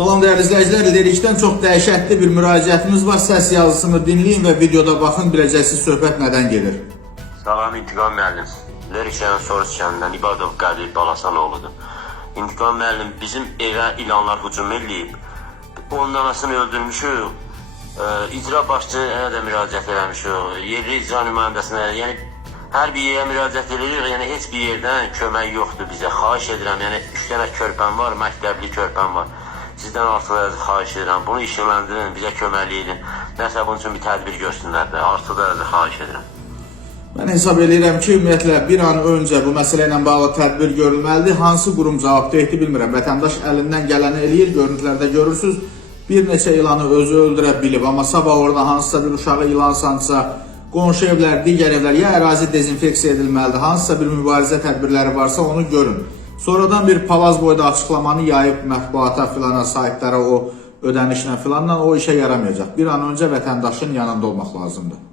Salam değerli izləyicilər, Lerikdən çox dəhşətli bir müraciətimiz var. Səs yazısını dinləyin və videoda baxın, biləcəksiniz söhbət nədən gelir. Salam İntiqam müəllim. Lerikdən Soros kənindən İbadov Qədir Balasanoğludur. İntiqam müəllim, bizim evə ilanlar hücum eləyib. Onun anasını öldürmüşük. İcra başçısına da müraciət eləmişik. Yerli icra nümayəndəsinə, yəni hər bir yerə müraciət edirik. Yəni heç bir yerdən kömək yoxdur bizə. Xahiş edirəm. Yəni 3 dənə körpəm var, məktəbli körpəm var. Sizdən artıq xahiş edirəm. Bunu işləndirin, bizə köməklik edin. Nəsə bunun üçün bir tədbir görsünlər də. Artıq da xahiş edirəm. Mən hesab edirəm ki, ümumiyyətlə bir an öncə bu məsələ ilə bağlı tədbir görülməlidir. Hansı qurum cavabdehdir bilmirəm. Vətəndaş əlindən gələni eləyir, görüntülərdə görürsünüz. Bir neçə ilanı özü öldürə bilib, amma sabah orada hansısa bir uşağı ilan sansa, qonşu evlər, digər evlər ya ərazi dezinfeksiya edilməlidir. Hansısa bir mübarizə tədbirləri varsa onu görün. Sonradan bir palaz boyda açıqlamanı yayıb mətbuata filana, saytlara o ödənişlə filanla o işə yaramayacaq. Bir an öncə vətəndaşın yanında olmaq lazımdır.